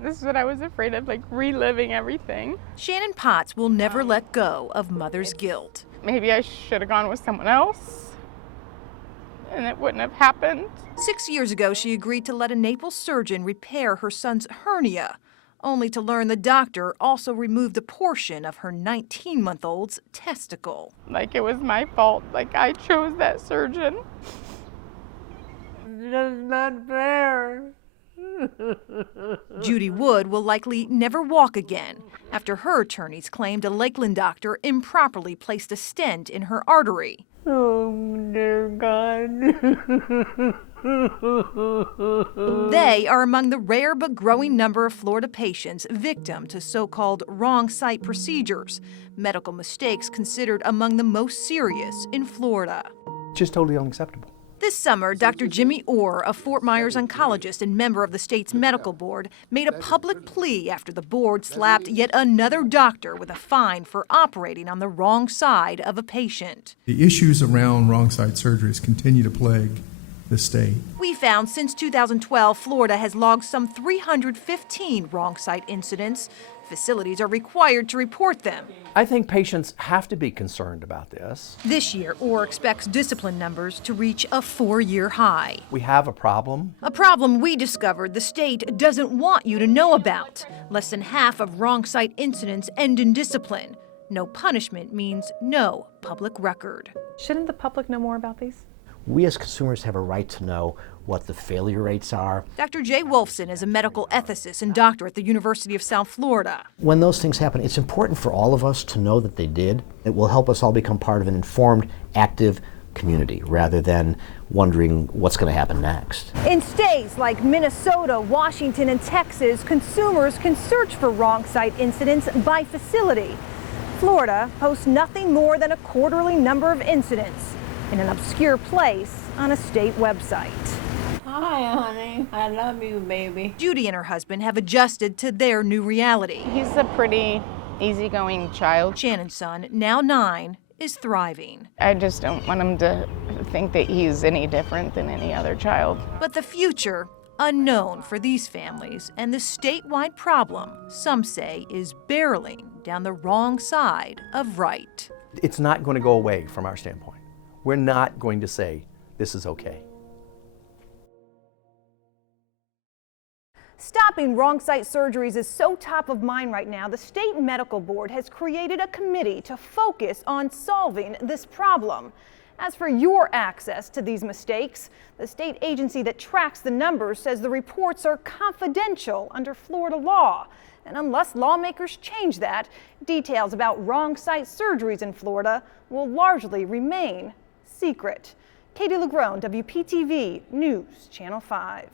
This is what I was afraid of, like reliving everything. Shannon Potts will never let go of mother's guilt. Maybe I should have gone with someone else and it wouldn't have happened. 6 years ago, she agreed to let a Naples surgeon repair her son's hernia, only to learn the doctor also removed a portion of her 19-month-old's testicle. Like it was my fault, like I chose that surgeon. That's not fair. Judy Wood will likely never walk again after her attorneys claimed a Lakeland doctor improperly placed a stent in her artery. Oh, dear God. They are among the rare but growing number of Florida patients victim to so-called wrong site procedures, medical mistakes considered among the most serious in Florida. Just totally unacceptable. This summer, Dr. Jimmy Orr, a Fort Myers oncologist and member of the state's medical board, made a public plea after the board slapped yet another doctor with a fine for operating on the wrong side of a patient. The issues around wrong site surgeries continue to plague the state. We found since 2012, Florida has logged some 315 wrong site incidents. Facilities are required to report them. I think patients have to be concerned about this. This year, Orr expects discipline numbers to reach a 4-year high. We have a problem. A problem we discovered the state doesn't want you to know about. Less than half of wrong site incidents end in discipline. No punishment means no public record. Shouldn't the public know more about these? We as consumers have a right to know what the failure rates are. Dr. Jay Wolfson is a medical ethicist and doctor at the University of South Florida. When those things happen, it's important for all of us to know that they did. It will help us all become part of an informed, active community rather than wondering what's going to happen next. In states like Minnesota, Washington, and Texas, consumers can search for wrong site incidents by facility. Florida posts nothing more than a quarterly number of incidents in an obscure place on a state website. Hi, honey. I love you, baby. Judy and her husband have adjusted to their new reality. He's a pretty easygoing child. Shannon's son, now 9, is thriving. I just don't want him to think that he's any different than any other child. But the future, unknown for these families, and the statewide problem, some say, is barreling down the wrong side of right. It's not going to go away from our standpoint. We're not going to say this is okay. Stopping wrong site surgeries is so top of mind right now, the state medical board has created a committee to focus on solving this problem. As for your access to these mistakes, the state agency that tracks the numbers says the reports are confidential under Florida law. And unless lawmakers change that, details about wrong site surgeries in Florida will largely remain secret. Katie LeGrone, WPTV News, Channel 5.